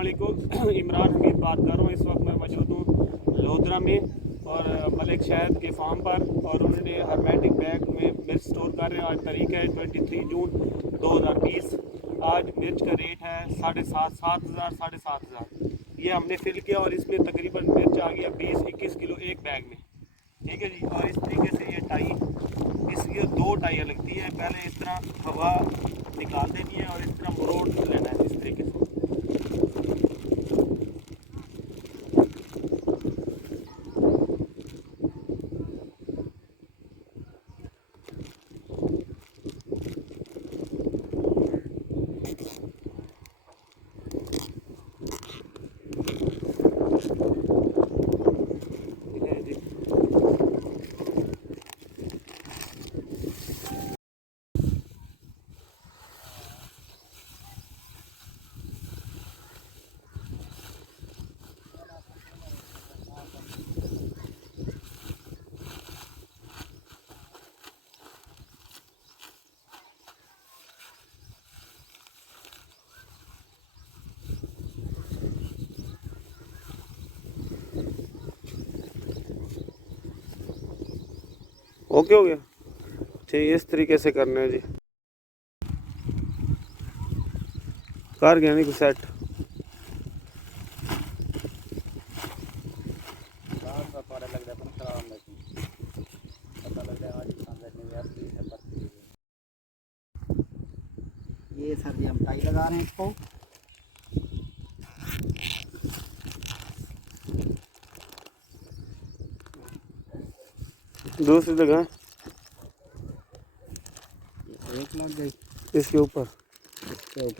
अस्सलामुअलैकुम। इमरान हमीद बात कर रहा हूँ। इस वक्त मैं मौजूद हूँ लोधरा में और मलिक शहद के फार्म पर, और उन्होंने hermatic बैग में मिर्च स्टोर कर रहे हैं। आज तारीख है 23 जून 2020। आज मिर्च का रेट है 7,500 ये हमने फिल किया और इसमें तकरीबन मिर्च आ गया 20-21 किलो एक बैग में। ठीक है जी। और इस तरीके से ये टाई, इसकी 2 टाइयाँ लगती है। पहले इस तरह हवा निकाल देनी है और इस तरह मरोड़ लेना है इस तरीके से। ओके हो गया। ठीक, इस तरीके से करना है जी। कर गया नहीं सेट। ये सर जी हम टाई लगा रहे हैं इसको। दूसरी जगह एक लग गई, इसके ऊपर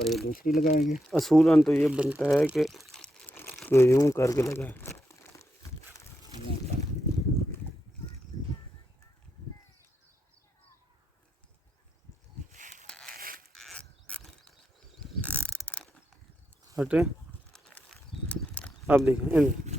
ये दूसरी लगाएंगे। असूलन तो ये बनता है कि यूं करके लगाए। हटे, अब देखें